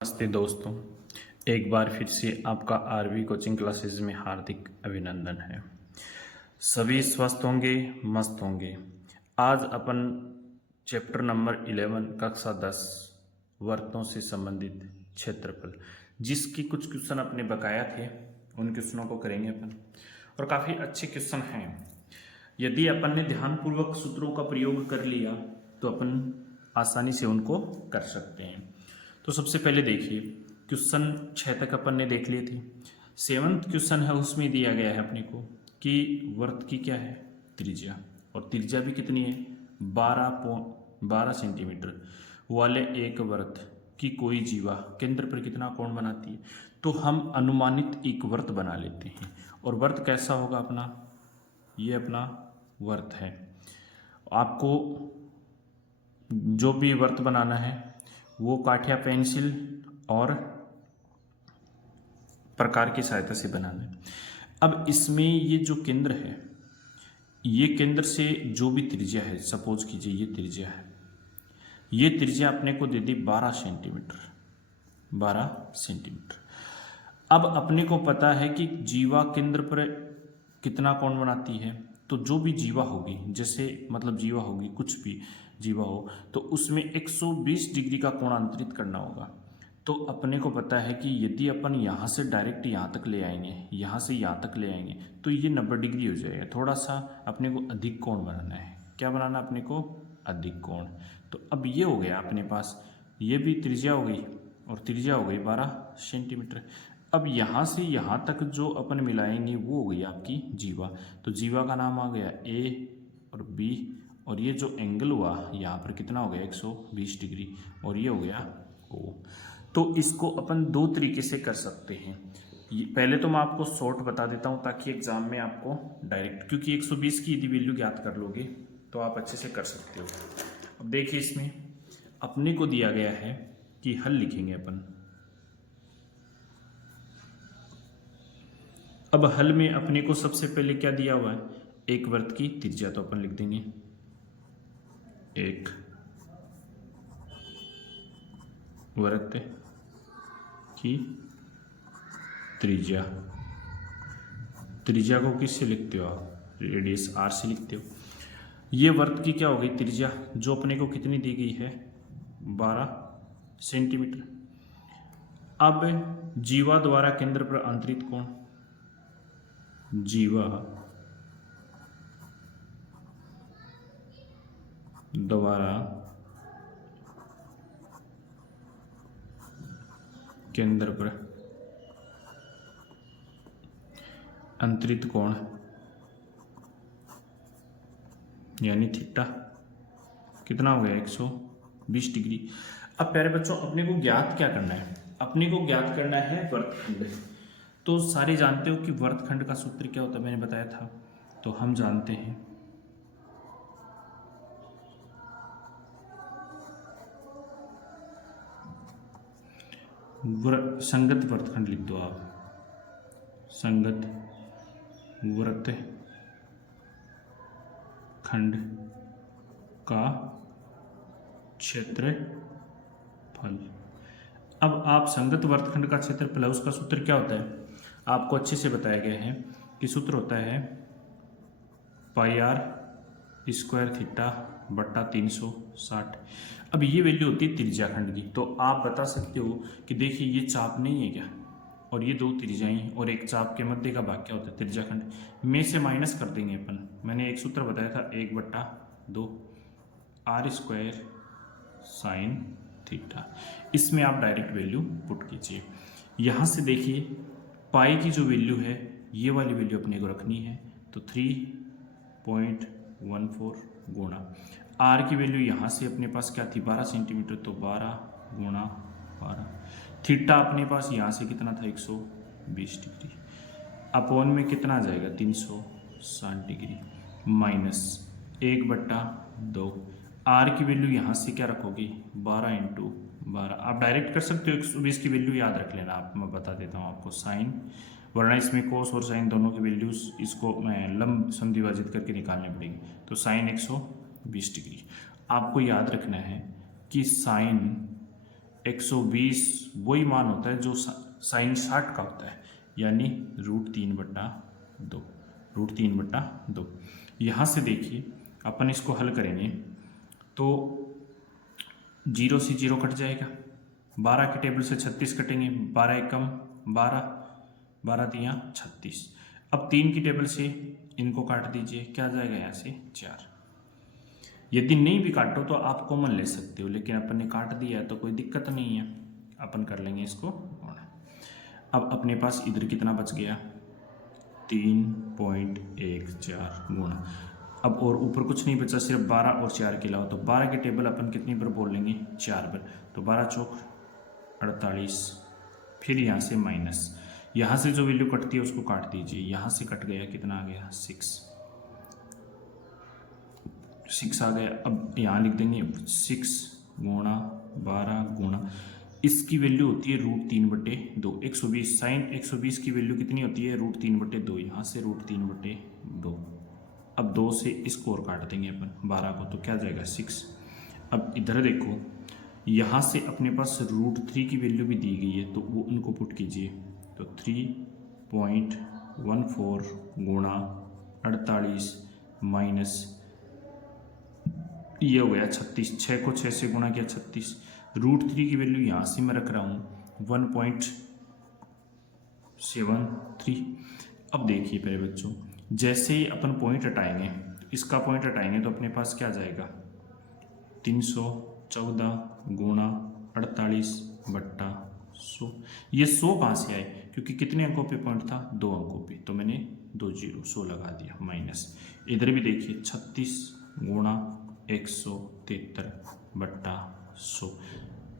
नमस्ते दोस्तों, एक बार फिर से आपका आरवी कोचिंग क्लासेस में हार्दिक अभिनंदन है। सभी स्वस्थ होंगे, मस्त होंगे। आज अपन चैप्टर नंबर 11 कक्षा 10 वर्तों से संबंधित क्षेत्रफल, जिसकी कुछ क्वेश्चन अपने बकाया थे, उन क्वेश्चनों को करेंगे अपन। और काफ़ी अच्छे क्वेश्चन हैं। यदि अपन ने ध्यानपूर्वक सूत्रों का प्रयोग कर लिया तो अपन आसानी से उनको कर सकते हैं। तो सबसे पहले देखिए, क्वेश्चन 6 तक अपन ने देख लिए थे। 7वां क्वेश्चन है, उसमें दिया गया है अपने को कि वर्त की क्या है, त्रिज्या। और त्रिज्या भी कितनी है, 12 सेंटीमीटर वाले एक वर्त की कोई जीवा केंद्र पर कितना कोण बनाती है। तो हम अनुमानित एक वर्त बना लेते हैं। और वर्त कैसा होगा अपना, ये अपना वर्त है। आपको जो भी वर्त बनाना है वो काठ या पेंसिल और प्रकार की सहायता से बनाना है। अब इसमें ये जो केंद्र है, ये केंद्र से जो भी त्रिज्या है, सपोज कीजिए ये त्रिज्या है, ये त्रिज्या अपने को दे दी 12 सेंटीमीटर। 12 सेंटीमीटर। अब अपने को पता है कि जीवा केंद्र पर कितना कोण बनाती है। तो जो भी जीवा होगी, जैसे मतलब जीवा होगी, कुछ भी जीवा हो, तो उसमें 120 डिग्री का कोण अंतरित करना होगा। तो अपने को पता है कि यदि अपन यहाँ से डायरेक्ट यहाँ तक ले आएंगे, यहाँ से यहाँ तक ले आएंगे, तो ये 90 डिग्री हो जाएगा। थोड़ा सा अपने को अधिक कोण बनाना है। क्या बनाना अपने को, अधिक कोण। तो अब ये हो गया अपने पास, ये भी त्रिज्या हो गई और त्रिज्या हो गई 12 सेंटीमीटर। अब यहाँ से यहाँ तक जो अपन मिलाएंगे वो हो गई आपकी जीवा। तो जीवा का नाम आ गया ए और बी, और ये जो एंगल हुआ यहाँ पर कितना हो गया, 120 डिग्री, और ये हो गया ओ। तो इसको अपन दो तरीके से कर सकते हैं। पहले तो मैं आपको शॉर्ट बता देता हूँ ताकि एग्जाम में आपको डायरेक्ट, क्योंकि 120 की यदि वैल्यू ज्ञात कर लोगे तो आप अच्छे से कर सकते हो। अब देखिए, इसमें अपने को दिया गया है कि हल लिखेंगे अपन। अब हल में अपने को सबसे पहले क्या दिया हुआ है, एक वर्त की त्रिज्या, तो अपन लिख देंगे एक वर्त की त्रिज्या। त्रिज्या को किससे लिखते हो आप, रेडियस आर से लिखते हो। ये वर्त की क्या हो गई त्रिज्या, जो अपने को कितनी दी गई है, 12 सेंटीमीटर। अब जीवा द्वारा केंद्र पर अंतरित कोण, जीवा द्वारा केंद्र पर अंतरित कोण यानी थीटा कितना हो गया, 120 डिग्री। अब प्यारे बच्चों, अपने को ज्ञात क्या करना है, अपने को ज्ञात करना है वर्तखंड। तो सारे जानते हो कि वर्तखंड का सूत्र क्या होता है, मैंने बताया था। तो हम जानते हैं संगत वर्तखंड लिख दो आप, संगत वर्तखंड का क्षेत्रफल। अब आप संगत वर्तखंड का क्षेत्रफल है, उसका सूत्र क्या होता है, आपको अच्छे से बताया गया है कि सूत्र होता है पाई आर स्क्वायर थीटा बट्टा 360। अब ये वैल्यू होती है त्रिज्याखंड की। तो आप बता सकते हो कि देखिए ये चाप नहीं है क्या, और ये दो त्रिज्याएं और एक चाप के मध्य का भाग क्या होता है, त्रिज्याखंड। में से माइनस कर देंगे अपन। मैंने एक सूत्र बताया था 1/2 आर स्क्वायर साइन थीटा। इसमें आप डायरेक्ट वैल्यू पुट कीजिए। यहाँ से देखिए पाई की जो वैल्यू है, ये वाली वैल्यू अपने को रखनी है। तो 3.14 गुणा आर की वैल्यू यहाँ से अपने पास क्या थी, 12 सेंटीमीटर, तो 12 गुणा 12। थीटा अपने पास यहाँ से कितना था, 120 डिग्री। अपॉन में कितना आ जाएगा, 360 डिग्री, माइनस 1/2। आर की वैल्यू यहाँ से क्या रखोगे, 12 × 12। आप डायरेक्ट कर सकते हो, 120 की वैल्यू याद रख लेना आप, मैं बता देता हूँ आपको साइन, वरना इसमें कोस और साइन दोनों की वैल्यूज इसको लंब समद्विभाजित करके निकालनी पड़ेगी। तो साइन 120 डिग्री। आपको याद रखना है कि साइन 120 वही मान होता है जो साइन 60 का होता है, यानी √3/2, √3/2। यहाँ से देखिए अपन इसको हल करेंगे तो 0 से 0 कट जाएगा, 12 के टेबल से 36 कटेंगे, 12 एकम 12, 12 तियाँ 36। अब 3 की टेबल से इनको काट दीजिए, क्या आ जाएगा यहाँ से 4। यदि नहीं भी काटो तो आप कॉमन ले सकते हो, लेकिन अपन ने काट दिया है तो कोई दिक्कत नहीं है, अपन कर लेंगे इसको गुणा। अब अपने पास इधर कितना बच गया 3.14 गुणा। अब और ऊपर कुछ नहीं बचा, सिर्फ 12 और 4 के अलावा, तो 12 के टेबल अपन कितनी बार बोल लेंगे 4 बार, तो 12 चौक 48, फिर यहाँ से माइनस, यहाँ से जो वैल्यू कटती है उसको काट दीजिए, यहाँ से कट गया कितना आ गया 6 आ गया। अब यहाँ लिख देंगे 6 गुणा 12 गुणा, इसकी वैल्यू होती है √3/2, 120 साइन 120 की वैल्यू कितनी होती है √3/2, यहाँ से √3/2। अब 2 से इसको और काट देंगे अपन 12 को, तो क्या जाएगा 6। अब इधर देखो यहाँ से अपने पास √3 की वैल्यू भी दी गई है, तो वो उनको पुट कीजिए, तो 3.14 गुणा 48 माइनस ये हो गया 36, 6 को 6 से गुणा किया 36, √3 की वैल्यू यहाँ से मैं रख रहा हूँ 1.73। अब देखिए प्यारे बच्चों, जैसे ही अपन पॉइंट हटाएंगे, इसका पॉइंट हटाएंगे तो अपने पास क्या जाएगा 314 गुणा 48/100। ये 100 कहाँ से आए, क्योंकि कितने अंकों पे पॉइंट था 2 अंकों पे, तो मैंने 2 0 100 लगा दिया माइनस। इधर भी देखिए 36 गुणा 173/100,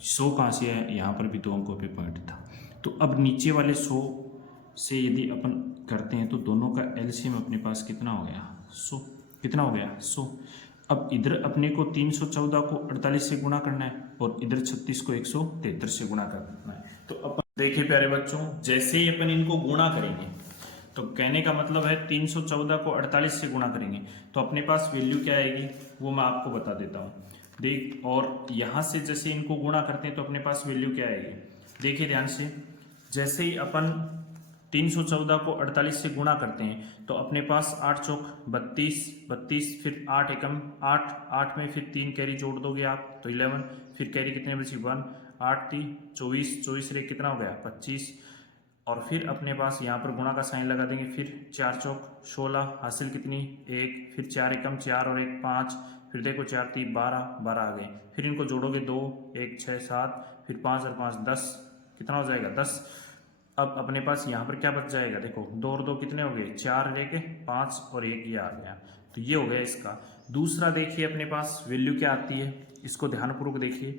100 कहाँ से आया, यहाँ पर भी 2 अंकों पे पॉइंट था। तो अब नीचे वाले 100 से यदि अपन करते हैं तो दोनों का एलसीएम अपने पास कितना हो गया 100, कितना हो गया 100। अब इधर अपने को 314 को 48 से गुणा करना है और इधर 36 को 173 से गुणा करना है। तो अपन देखिए प्यारे बच्चों, जैसे ही अपन इनको गुणा करेंगे, तो कहने का मतलब है 314 को 48 से गुणा करेंगे तो अपने पास वैल्यू क्या आएगी वो मैं आपको बता देता हूँ। देख, और यहाँ से जैसे इनको गुणा करते हैं तो अपने पास वैल्यू क्या आएगी, देखिए ध्यान से, जैसे ही अपन 314 को 48 से गुणा करते हैं तो अपने पास 8 चौक 32, 32 फिर 8 एकम 8, 8 में फिर 3 कैरी जोड़ दोगे आप तो 11, फिर कैरी कितने बची 1, 8 3 24, 24 रे कितना हो गया 25, और फिर अपने पास यहाँ पर गुणा का साइन लगा देंगे, फिर 4 चौक 16, हासिल कितनी 1, फिर 4 एकम 4 और 1 5, फिर देखो 4 3 12, 12 आ गए, फिर इनको जोड़ोगे 2 1 6 7, फिर 5 और 5 10, कितना हो जाएगा 10। अब अपने पास यहाँ पर क्या बच जाएगा, देखो 2 और 2 कितने हो गए 4 लेके 5 और 1 ये आ गया, तो ये हो गया इसका। दूसरा देखिए अपने पास वैल्यू क्या आती है, इसको ध्यानपूर्वक देखिए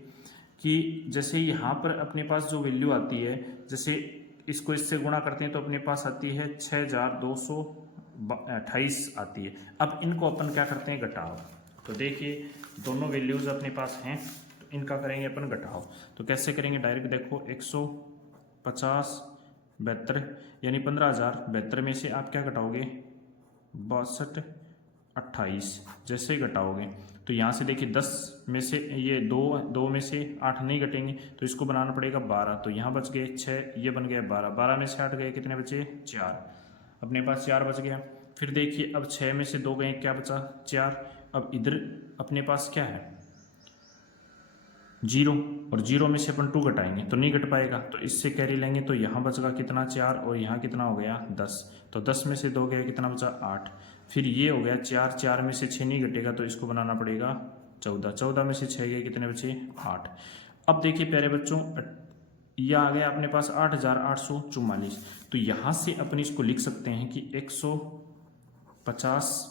कि जैसे यहाँ पर अपने पास जो वैल्यू आती है, जैसे इसको इससे गुणा करते हैं तो अपने पास आती है 6228 आती है। अब इनको अपन क्या करते हैं घटाओ, तो देखिए दोनों वैल्यूज अपने पास हैं तो इनका करेंगे अपन घटाओ। तो कैसे करेंगे, डायरेक्ट देखो 150 72 यानी 15,072 में से आप क्या घटाओगे 62 28, जैसे घटाओगे तो यहाँ से देखिए 10 में से ये 2 में से 8 नहीं घटेंगे तो इसको बनाना पड़ेगा 12, तो यहाँ बच गए 6, ये बन गया 12, 12 में से 8 गए कितने बचे 4, अपने पास 4 बच गया। फिर देखिए अब 6 में से 2 गए क्या बचा 4, अब इधर अपने पास क्या है 0, और 0 में से अपन 2 घटाएंगे तो नहीं घट पाएगा, तो इससे कैरी लेंगे तो यहाँ बचेगा कितना 4 और यहाँ कितना हो गया 10, तो 10 में से 2 गया कितना बचा 8, फिर ये हो गया 4, 4 में से 6 नहीं घटेगा तो इसको बनाना पड़ेगा 14, 14 में से 6 गए कितने बचे 8। अब देखिए प्यारे बच्चों यह आ गया अपने पास 8,844, तो यहाँ से अपन इसको लिख सकते हैं कि 150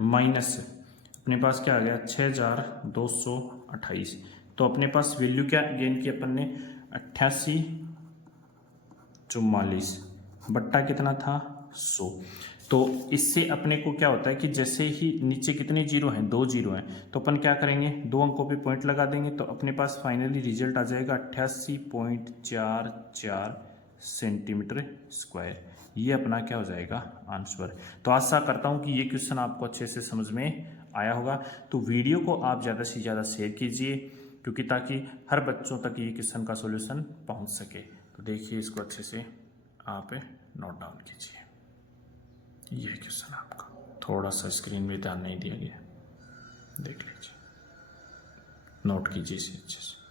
माइनस अपने पास क्या आ गया 6,228, तो अपने पास वैल्यू क्या गेन की अपन ने 8844 बट्टा कितना था 100। तो इससे अपने को क्या होता है कि जैसे ही नीचे कितने जीरो हैं 2 जीरो हैं तो अपन क्या करेंगे 2 अंकों पे पॉइंट लगा देंगे तो अपने पास फाइनली रिजल्ट आ जाएगा 88.44 सेंटीमीटर स्क्वायर। ये अपना क्या हो जाएगा आंसर। तो आशा करता हूँ कि ये क्वेश्चन आपको अच्छे से समझ में आया होगा। तो वीडियो को आप ज़्यादा से ज़्यादा शेयर कीजिए, क्योंकि ताकि हर बच्चों तक ये क्वेश्चन का सॉल्यूशन पहुंच सके। तो देखिए, इसको अच्छे से आप नोट डाउन कीजिए। ये क्वेश्चन आपका, थोड़ा सा स्क्रीन में ध्यान नहीं दिया गया, देख लीजिए, नोट कीजिए इसे अच्छे से।